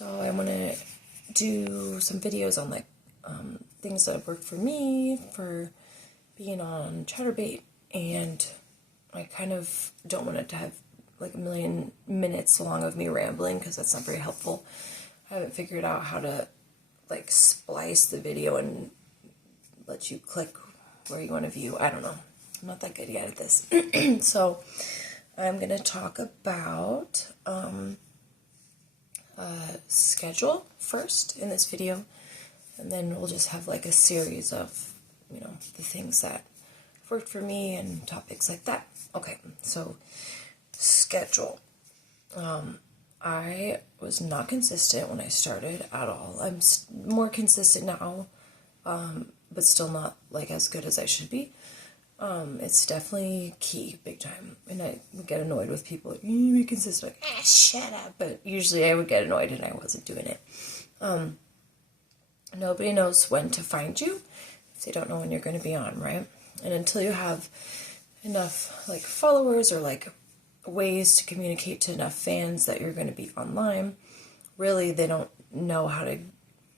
So I want to do some videos on like things that have worked for me for being on Chatterbait, and I kind of don't want it to have like a million minutes long of me rambling because that's not very helpful. I haven't figured out how to like splice the video and let you click where you want to view. I don't know. I'm not that good yet at this. So I'm going to talk about schedule first in this video, and then we'll just have like a series of, the things that worked for me and topics like that. Okay, so schedule. I was not consistent when I started at all. I'm more consistent now, but still not like as good as I should be. It's definitely key, big time. And I would get annoyed with people, you be consistent, like, shut up. But usually I would get annoyed and I wasn't doing it. Nobody knows when to find you if they don't know when you're going to be on, right? And until you have enough like followers or like ways to communicate to enough fans that you're going to be online, really they don't know how to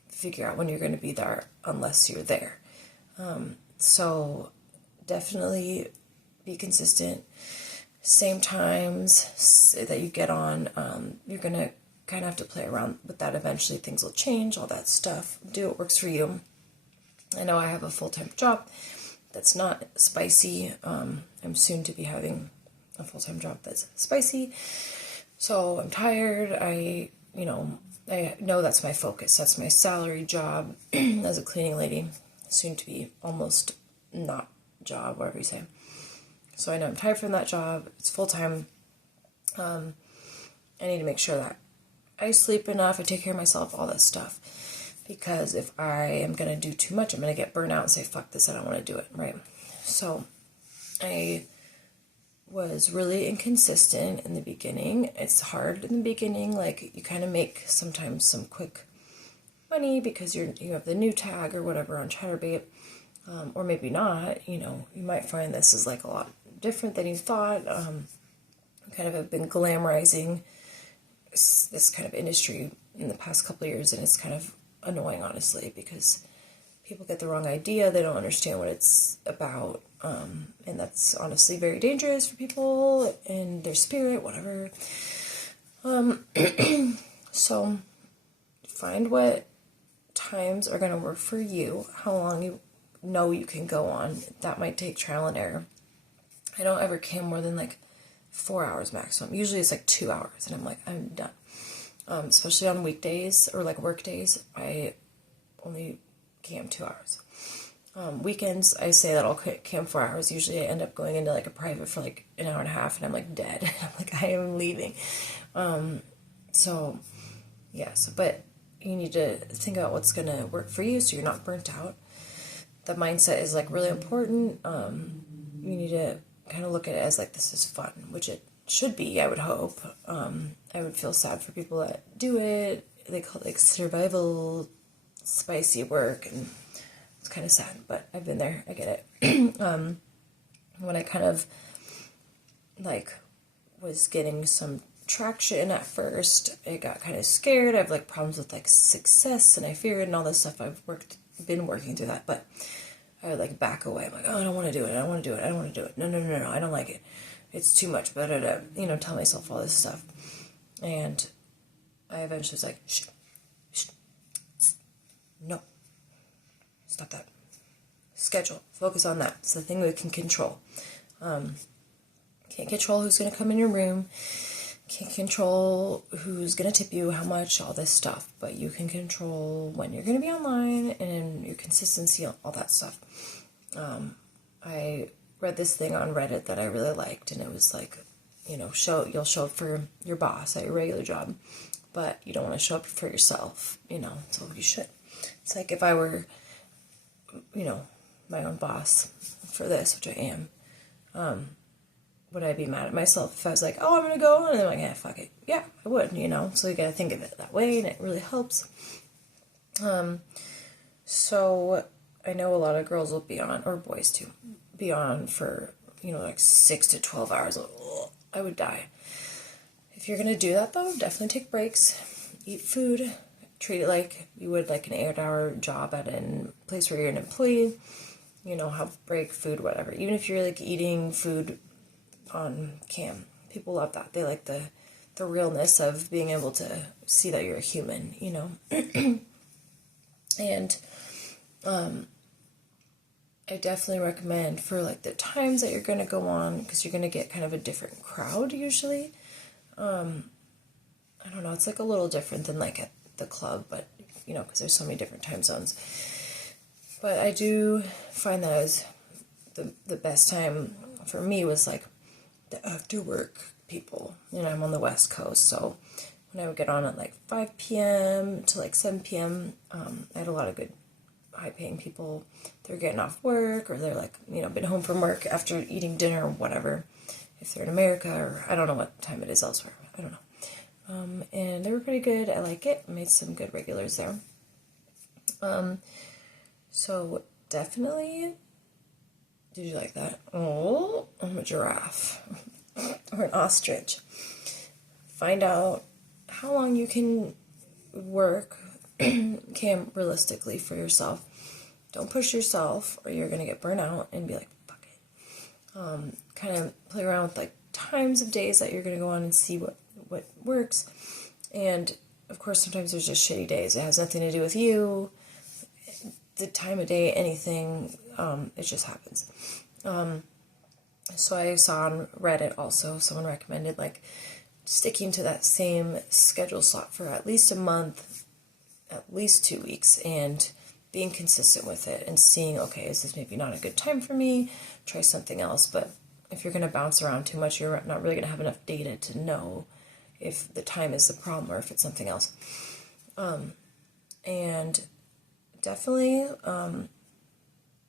figure out when you're going to be there unless you're there. So definitely be consistent. Same times that you get on, you're going to kind of have to play around with that. Eventually things will change, all that stuff. Do what works for you. I know I have a full-time job that's not spicy. I'm soon to be having a full-time job that's spicy. So I'm tired. I know that's my focus. That's my salary job as a cleaning lady. Soon to be almost not job, whatever you say. So I know I'm tired from that job. It's full-time. I need to make sure that I sleep enough, I take care of myself, all that stuff. Because if I am going to do too much, I'm going to get burnt out and say, fuck this, I don't want to do it, right? So I was really inconsistent in the beginning. It's hard in the beginning. Like, you kind of make sometimes some quick money because you have the new tag or whatever on Chatterbait. Or maybe not, you might find this is like a lot different than you thought. Kind of have been glamorizing this kind of industry in the past couple of years, and it's kind of annoying, honestly, because people get the wrong idea. They don't understand what it's about, and that's honestly very dangerous for people and their spirit, whatever. So find what times are going to work for you, how long you know you can go on. That might take trial and error. I don't ever cam more than like 4 hours maximum. Usually it's like 2 hours and I'm like, I'm done. Especially on weekdays or like work days, I only cam 2 hours. Weekends, I say that I'll cam 4 hours. Usually I end up going into like a private for like an hour and a half and I'm like dead. I'm like, I am leaving. But you need to think about what's going to work for you so you're not burnt out. The mindset is like really important. You need to kind of look at it as like, this is fun, which it should be, I would hope. I would feel sad for people that do it. They call it like survival spicy work, and it's kind of sad, but I've been there. I get it. When I kind of like was getting some traction at first, I got kind of scared. I have like problems with like success and I fear it and all this stuff. I've been working through that, but I would like back away. I'm like, oh, I don't want to do it. I don't want to do it. I don't want to do it. No. I don't like it. It's too much. But tell myself all this stuff. And I eventually was like, shh, no, stop that. Schedule. Focus on that. It's the thing we can control. Can't control who's going to come in your room. Can't control who's going to tip you, how much, all this stuff. But you can control when you're going to be online and your consistency, all that stuff. I read this thing on Reddit that I really liked, and it was like, you'll show up for your boss at your regular job, but you don't want to show up for yourself, so you should. It's like if I were, my own boss for this, which I am, would I be mad at myself if I was like, oh, I'm going to go on? And I'm like, yeah, fuck it. Yeah, I would, So you got to think of it that way, and it really helps. So I know a lot of girls will be on, or boys too, be on for, like 6 to 12 hours. I would die. If you're going to do that, though, definitely take breaks. eat food, treat it like you would like an 8-hour job at a place where you're an employee. You know, have break, food, whatever. Even if you're like eating food on cam, people love that. They like the realness of being able to see that you're a human, you know. And I definitely recommend for like the times that you're going to go on, because you're going to get kind of a different crowd usually. I don't know, it's like a little different than like at the club, but you know, because there's so many different time zones. But I do find that as the best time for me was like the after work people. You know, I'm on the West Coast, so when I would get on at like 5 p.m. to like 7 p.m., I had a lot of good high-paying people. They're getting off work, or they're like, you know, been home from work after eating dinner or whatever, if they're in America, or I don't know what time it is elsewhere. I don't know. And they were pretty good. I like it. I made some good regulars there. So definitely, did you like that? Oh, I'm a giraffe or an ostrich. Find out how long you can work realistically for yourself. Don't push yourself or you're going to get burnt out and be like, fuck it. Kind of play around with like times of days that you're going to go on and see what works. And of course, sometimes there's just shitty days. It has nothing to do with you, the time of day, anything. It just happens. So I saw on Reddit also, someone recommended like sticking to that same schedule slot for at least a month, at least 2 weeks, and being consistent with it and seeing, okay, is this maybe not a good time for me? Try something else. But if you're going to bounce around too much, you're not really going to have enough data to know if the time is the problem or if it's something else. And definitely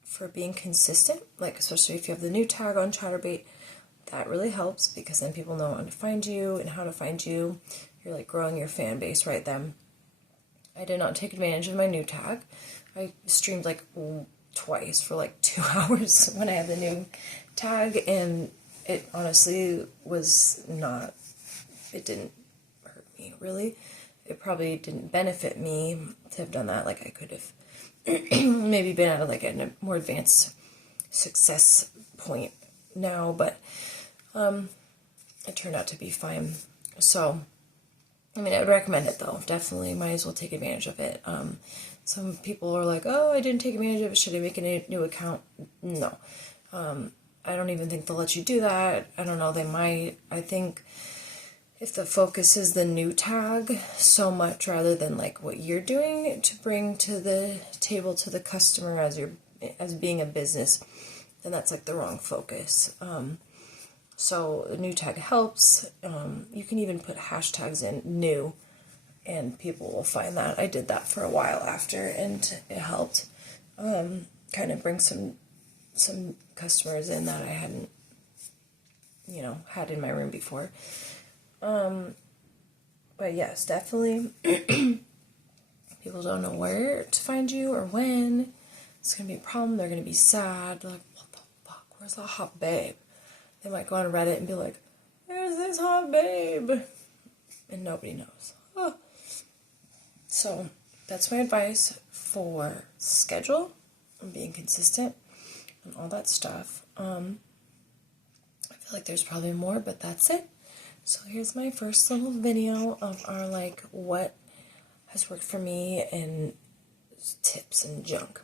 for being consistent, like especially if you have the new tag on Chaturbate, that really helps because then people know when to find you and how to find you. You're like growing your fan base right then. I did not take advantage of my new tag. I streamed like twice for like 2 hours when I had the new tag, and it honestly was not, it didn't hurt me really. It probably didn't benefit me to have done that. Like I could have maybe been at a more advanced success point now, but it turned out to be fine. So, I mean, I would recommend it though. Definitely might as well take advantage of it. Some people are like, oh, I didn't take advantage of it. Should I make a new account? No. I don't even think they'll let you do that. I don't know. They might. I think if the focus is the new tag so much rather than like what you're doing to bring to the table to the customer as being a business, then that's like the wrong focus. So the new tag helps. You can even put hashtags in new and people will find that. I did that for a while after and it helped kind of bring some customers in that I hadn't, had in my room before. But yes, definitely people don't know where to find you or when. It's going to be a problem. They're going to be sad. They're like, what the fuck? Where's that hot babe? They might go on Reddit and be like, there's this hot babe. And nobody knows. Oh. So that's my advice for schedule and being consistent and all that stuff. I feel like there's probably more, but that's it. So here's my first little video of our what has worked for me and tips and junk.